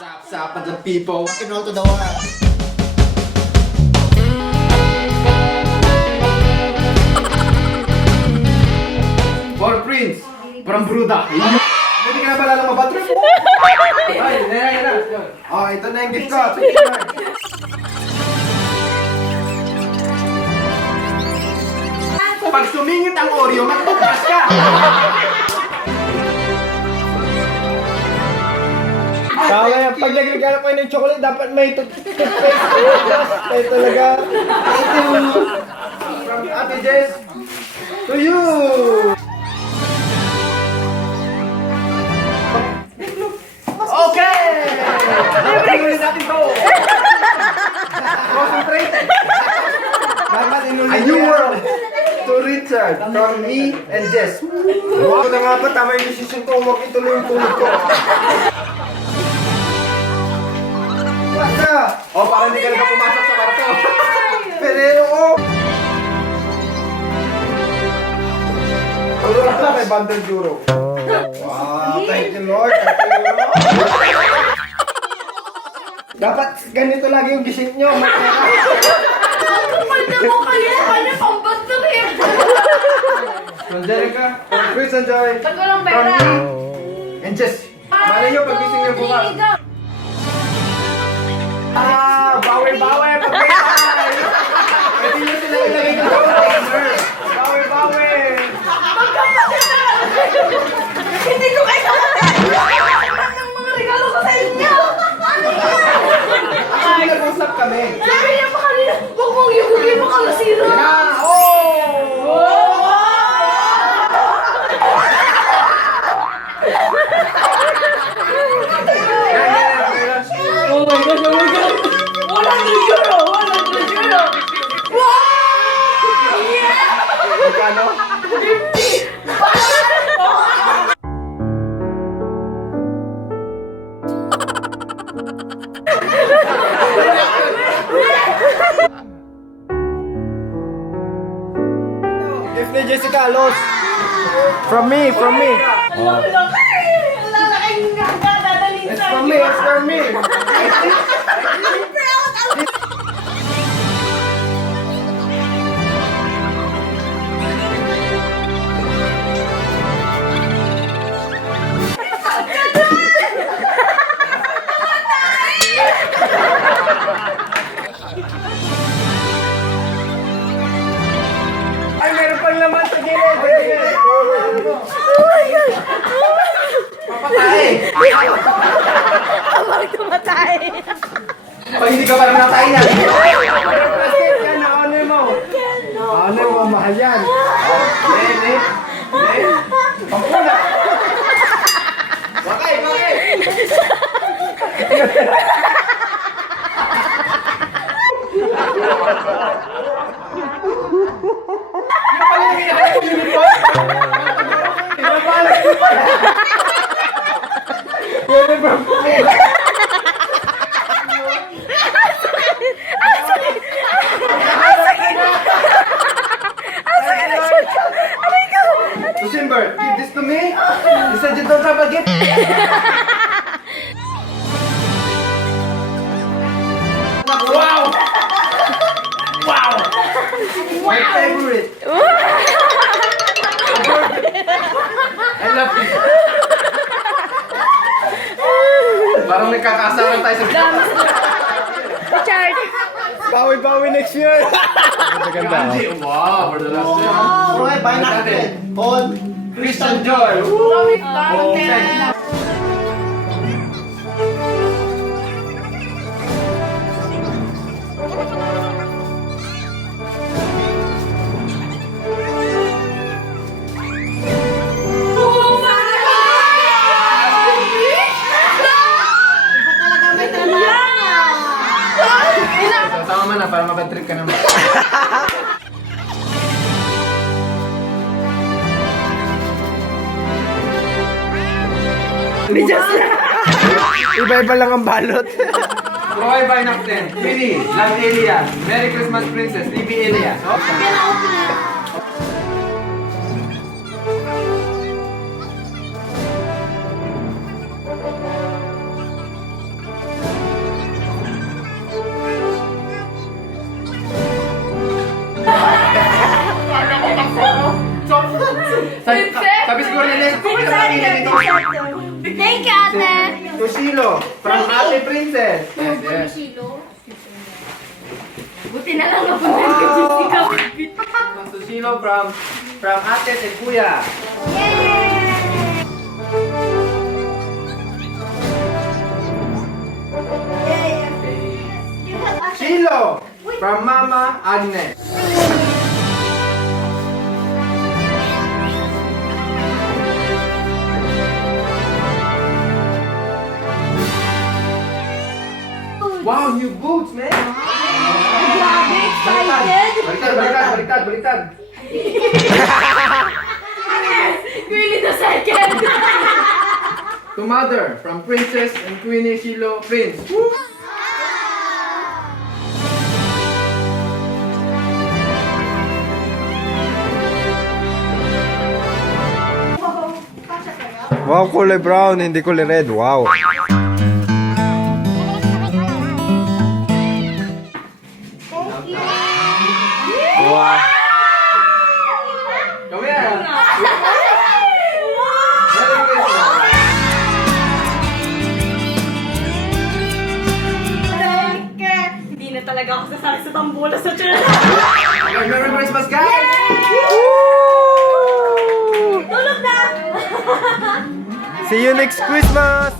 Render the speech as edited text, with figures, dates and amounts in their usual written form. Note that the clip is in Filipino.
Sap the people. Kinol to the world. For Prince, from Bruda. Hindi ka na pala lang mabatrip mo. Ay, yan na. Oh, ito na yung gift ko. Sige na. Pag sumingit ang Oreo, magtugmas ka. Kaya pag nagregalo kayo ng chocolate, dapat may toothpaste. Kaya talaga. From Ate Jess, to you. Okay! Inulit natin to. Concentrated. Dapat inulit A new world to Richard from me and Jess. Wow, na nga ba, tama yung decision ko, huwag ituloy yung tulog ko. Basta! O, para hindi ka na pumasok sa kwarto. Pero, oh! Ano na kay Bandel Duro? Wow, thank you Lord, thank you Lord. Dapat ganito lagi yung gising nyo, matera. Pwede mo kayo, ano pang basta rin? From Jerica, from Chris and Joy, Ba't walang from pera? me and Jess. Malay nyo, pagising nyo bukas. Bawi-bawi, pag-ibay! Pwede nyo sila ilagay ng container. Bawi-bawi! Hindi ko kayo kapatid! Ang mga regalo ko sa inyo! Ano yan? Ay, nag-usap kami. Sabi niya pa kanina, huwag mong yukukin mo kalasira! Yeah! Oh! Oh my God, oh my God! Walang euro! Walang euro! Wow! Yeah! Magkano? Gift ni Jessica, los. From me, from me. Lalaking ganda, dadalhin It's sa from me, it's from me. Ay, meron pang laman sa gilid. Papatay! Abang tumatay! Pag hindi ka parang natay na. Plastic, yan, na-honor mo. Honor mo, mahal yan. Nene! Nene! Pampuna! Bakay! Bakay! December, give this to me. You said you don't have a gift. Wow! Wow! My favorite. I love it. Parang nagkakasaran tayo sa Richard! Bawi-bawi next year. Gandhi. Wow, for the last year. Okay, bye natin. Paul. Christian Joy. Okay. Tama na para makatrip ka naman. Iba-iba lang ang balot. Troy by Nocten, Winnie, Love Elias, Merry Christmas Princess, Libby Elias. Princess? Sabi siguro nila, kung may nakakita dito. Thank you, ate. Tushilo, from Ate Princess. Yes, yes. Buti na lang napunta ka dyan si Kapit. Tushilo from Ate at Kuya. Shilo, from Mama Agnes. Wow, new boots, man! Grabe, excited. Baliktad. Really the second. To Mother, from Princess and Queenie Shilo Prince. Wow, kulay brown, hindi kulay red. Wow. Wow. Come here! Hindi na talaga ako sasali sa tambola sa church. Merry Christmas, guys! Tulog na! See you next Christmas!